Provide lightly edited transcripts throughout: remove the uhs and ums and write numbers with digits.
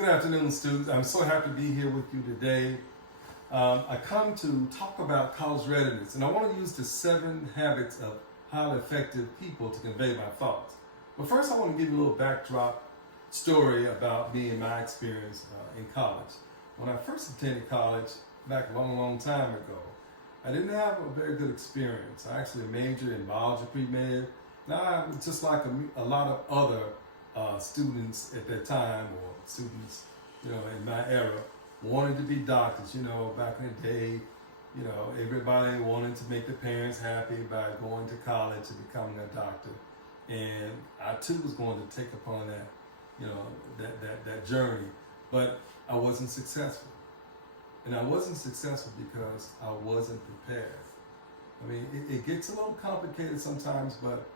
Good afternoon, students. I'm so happy to be here with you today. I come to talk about college readiness, and I want to use the 7 habits of highly effective people to convey my thoughts. But first, I want to give you a little backdrop story about me and my experience in college. When I first attended college back a long, long time ago, I didn't have a very good experience. I actually majored in biology pre-med. Now, I was just like a lot of other students at that time, or students, in my era, wanted to be doctors. Back in the day, everybody wanted to make their parents happy by going to college and becoming a doctor. And I too was going to take upon that, that journey, but I wasn't successful. And I wasn't successful because I wasn't prepared. I mean, it gets a little complicated sometimes, but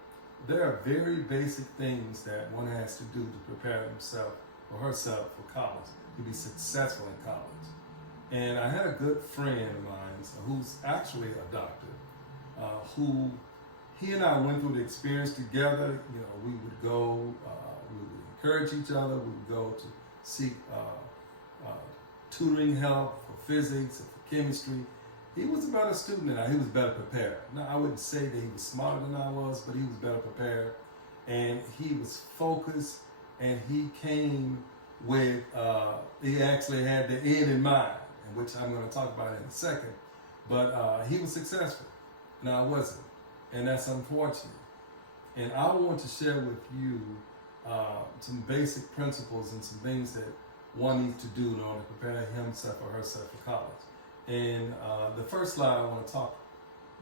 there are very basic things that one has to do to prepare himself or herself for college, to be successful in college. And I had a good friend of mine who's actually a doctor, who he and I went through the experience together. We would go, we would encourage each other, we would go to seek tutoring help for physics and for chemistry. He was a better student than I. He was better prepared. Now, I wouldn't say that he was smarter than I was, but he was better prepared. And he was focused, and he came with, he actually had the end in mind, which I'm going to talk about in a second. But he was successful, and I wasn't. And that's unfortunate. And I want to share with you some basic principles and some things that one needs to do in order to prepare himself or herself for college. And the first slide I want to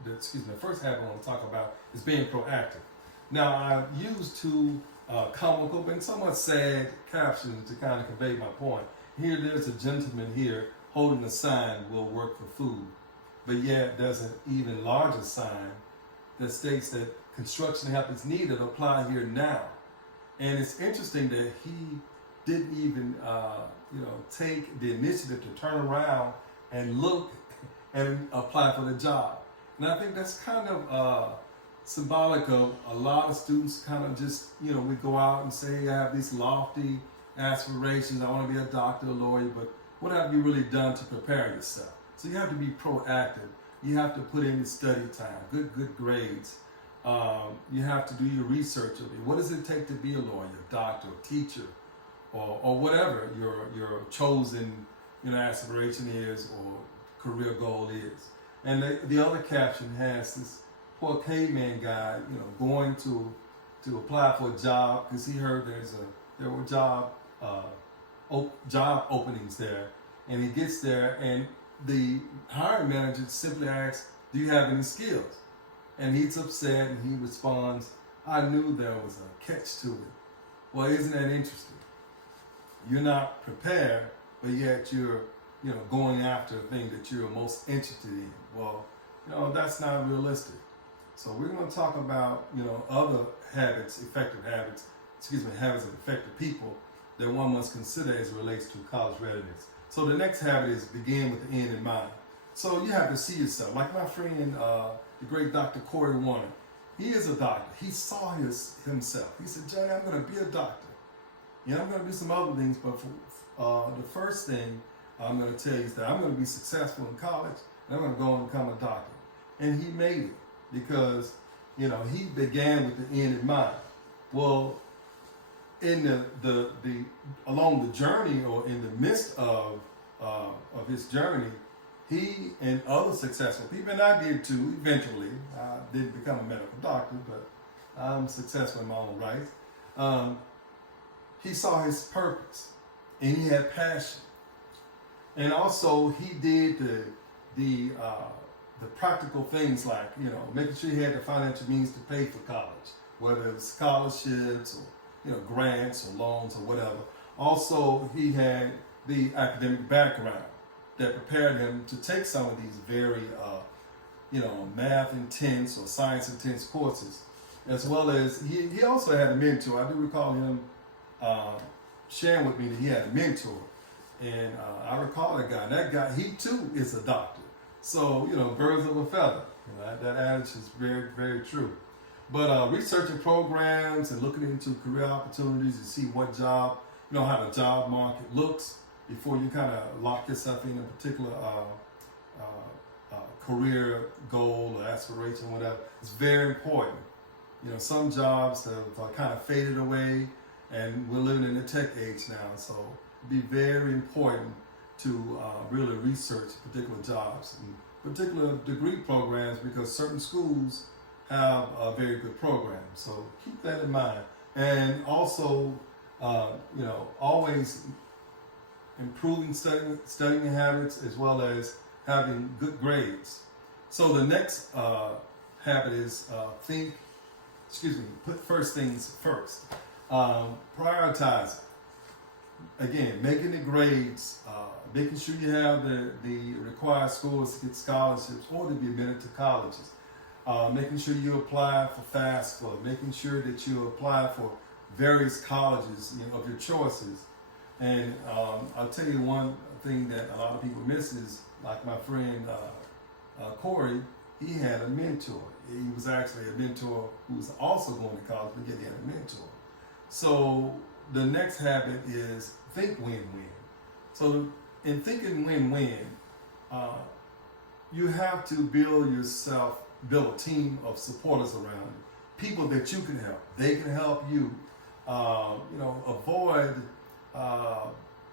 the first habit I want to talk about is being proactive. Now, I've used 2 comical but somewhat sad captions to kind of convey my point. Here, there's a gentleman here holding a sign, "Will work for food," but yet there's an even larger sign that states that construction help is needed. Apply here now. And it's interesting that he didn't even, take the initiative to turn around and look and apply for the job. And I think that's kind of symbolic of a lot of students kind of just, we go out and say, I have these lofty aspirations. I want to be a doctor, a lawyer, but what have you really done to prepare yourself? So you have to be proactive. You have to put in the study time, good grades. You have to do your research of it. What does it take to be a lawyer, doctor, teacher, or whatever your chosen aspiration is or career goal is. And the other caption has this poor caveman guy, going to apply for a job because he heard there were job openings there, and he gets there and the hiring manager simply asks, "Do you have any skills?" And he's upset and he responds, "I knew there was a catch to it." Well, isn't that interesting? You're not prepared, but yet you're going after a thing that you're most interested in. Well, that's not realistic. So we're going to talk about, other habits, habits of effective people that one must consider as it relates to college readiness. So the next habit is begin with the end in mind. So you have to see yourself. Like my friend, the great Dr. Corey Warner, he is a doctor. He saw himself. He said, "Johnny, I'm going to be a doctor. I'm going to do some other things, but for the first thing I'm going to tell you is that I'm going to be successful in college, and I'm going to go and become a doctor." And he made it because, he began with the end in mind. Well, in the along the journey or in the midst of his journey, he and other successful people, and I did too, eventually. I didn't become a medical doctor, but I'm successful in my own right. He saw his purpose, and he had passion. And also, he did the practical things like, making sure he had the financial means to pay for college, whether it was scholarships or, grants or loans or whatever. Also, he had the academic background that prepared him to take some of these very, math intense or science intense courses, as well as he also had a mentor. I do recall him sharing with me that he had a mentor. And I recall that guy. That guy, he too is a doctor. So, birds of a feather. That adage is very, very true. But researching programs and looking into career opportunities to see what job, know how the job market looks before you kind of lock yourself in a particular career goal or aspiration, whatever. It's very important. You know, some jobs have kind of faded away, and we're living in the tech age now, so it'd be very important to really research particular jobs and particular degree programs, because certain schools have a very good program. So keep that in mind. And also, you know, always improving studying habits as well as having good grades. So the next habit is put first things first. Prioritizing. Again, making the grades, making sure you have the required scores to get scholarships or to be admitted to colleges. Making sure you apply for FAFSA, making sure that you apply for various colleges, you know, of your choices. And I'll tell you one thing that a lot of people miss is, like my friend Corey, he had a mentor. He was actually a mentor who was also going to college, but yet he had a mentor. So the next habit is think win-win. So in thinking win-win, you have to build a team of supporters around you, people that you can help. They can help you. You know, avoid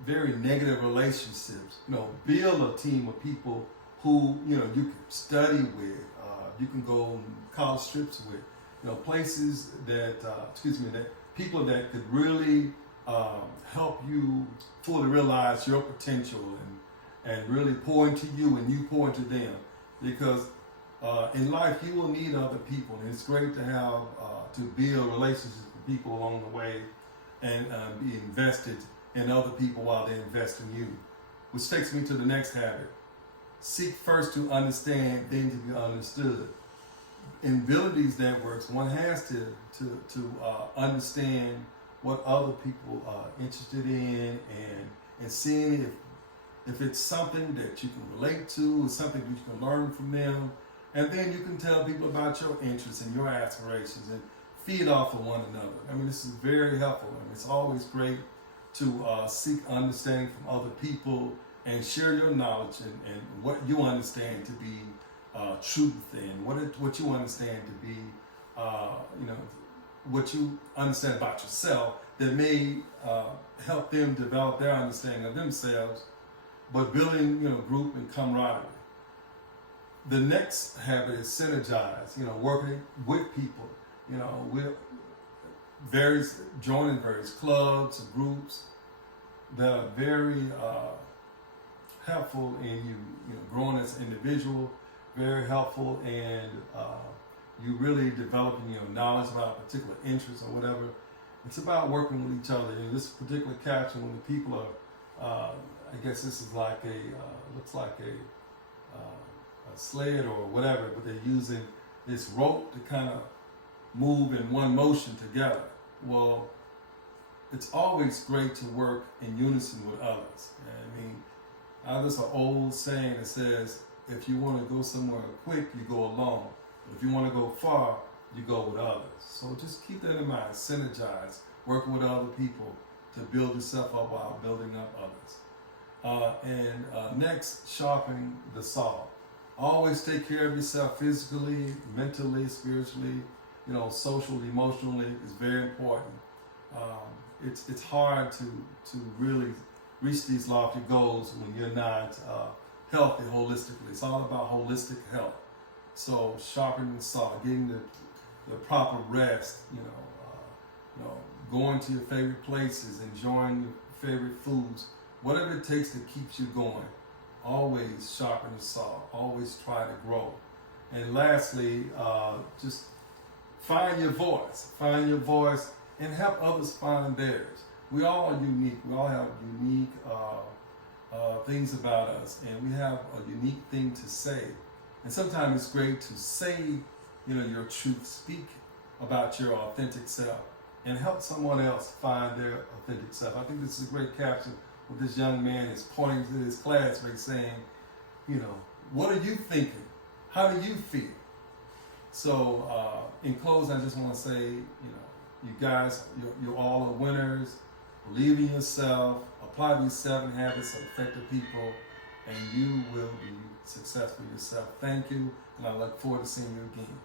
very negative relationships. You know, build a team of people who, you know, you can study with, you can go on college trips with. You know, places that, that people that could really help you fully realize your potential and really pour into you and you pour into them. Because in life you will need other people, and it's great to have to build relationships with people along the way and be invested in other people while they invest in you. Which takes me to the next habit. Seek first to understand, then to be understood. In building these networks, one has to understand what other people are interested in, and seeing if it's something that you can relate to, or something that you can learn from them. And then you can tell people about your interests and your aspirations and feed off of one another. I mean, this is very helpful. I mean, it's always great to seek understanding from other people and share your knowledge and what you understand to be truth, and what you understand to be, you know, what you understand about yourself that may help them develop their understanding of themselves, but building, you know, group and camaraderie. The next habit is synergize, you know, working with people, you know, joining various clubs and groups that are very helpful in you know, growing as an individual, very helpful in you really developing your knowledge about a particular interest or whatever. It's about working with each other. In this particular caption, when the people are, I guess this is like looks like a sled or whatever, but they're using this rope to kind of move in one motion together. Well, it's always great to work in unison with others. I mean, there's an old saying that says, if you want to go somewhere quick, you go alone. But if you want to go far, you go with others. So just keep that in mind. Synergize, working with other people to build yourself up while building up others. Next, sharpen the saw. Always take care of yourself physically, mentally, spiritually, you know, socially, emotionally. It's very important. It's hard to really reach these lofty goals when you're not healthy holistically. It's all about holistic health. So sharpening the saw, getting the proper rest, you know, going to your favorite places, enjoying your favorite foods, whatever it takes to keep you going. Always sharpen the saw. Always try to grow. And lastly, just find your voice. Find your voice and help others find theirs. We all are unique. We all have unique things about us, and we have a unique thing to say. And sometimes it's great to say, you know, your truth, speak about your authentic self, and help someone else find their authentic self. I think this is a great caption where this young man is pointing to his classmate saying, you know, what are you thinking? How do you feel? So in closing, I just want to say, you know, you guys, you all are winners. believe in yourself, apply these 7 habits of effective people, and you will be successful yourself. Thank you, and I look forward to seeing you again.